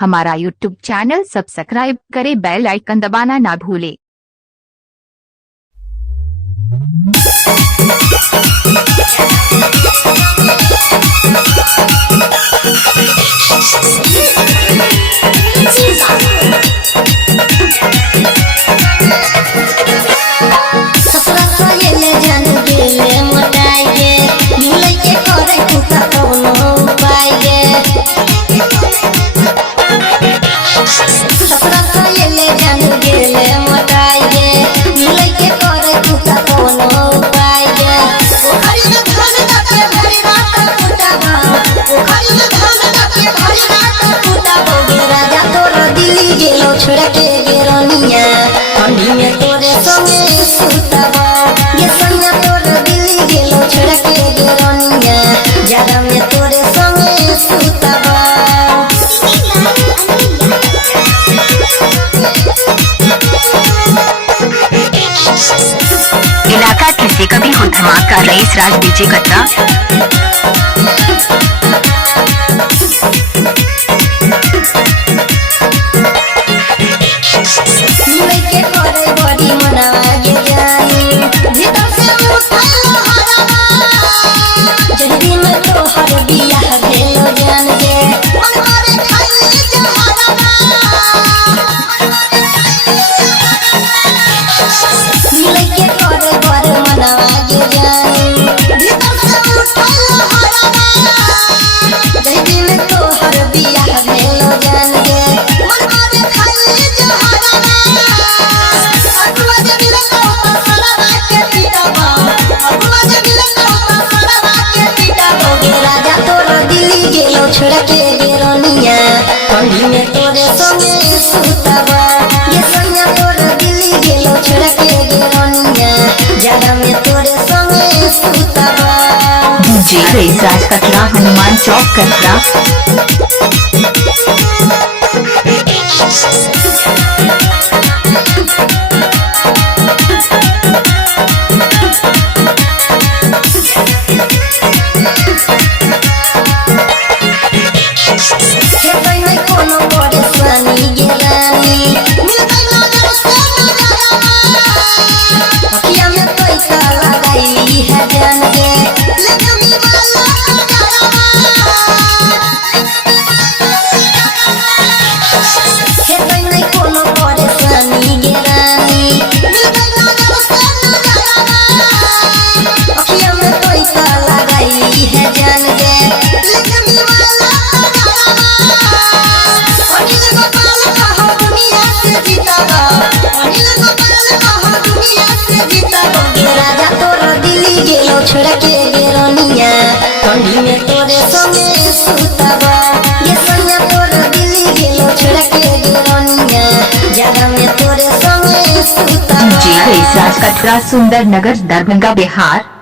हमारा YouTube channel subscribe करें, बेल icon दबाना ना भूलें। छोड़ के गेरोनिया ठंडी में तोरे संगे सुतबा ये संगा तोर दिल्ली गेलो छोड़ के गेरोनिया जाड़ा में तोरे संगे सुतबा। इलाका किसी कभी हो धमाका रईस राज डीजे कटरा। छोड़ के गेरोनिया ठंडी में तोरे संगे सुतबा ये संगा तोर दिल्ली गेलो छोड़ के गेरोनिया जाड़ा में तोरे संगे सुतबा। डीजे रईस राज कटरा, हनुमान चौक कटरा। छोड़ के गेरोनिया ठंडी में तोरे संगे सुतबा ये संगा तोर दिल्ली गेलो छोड़ के गेरोनिया जाड़ा में तोरे संगे सुतबा। डीजे रईस राज कटरा, सुंदर नगर, दरभंगा, बिहार।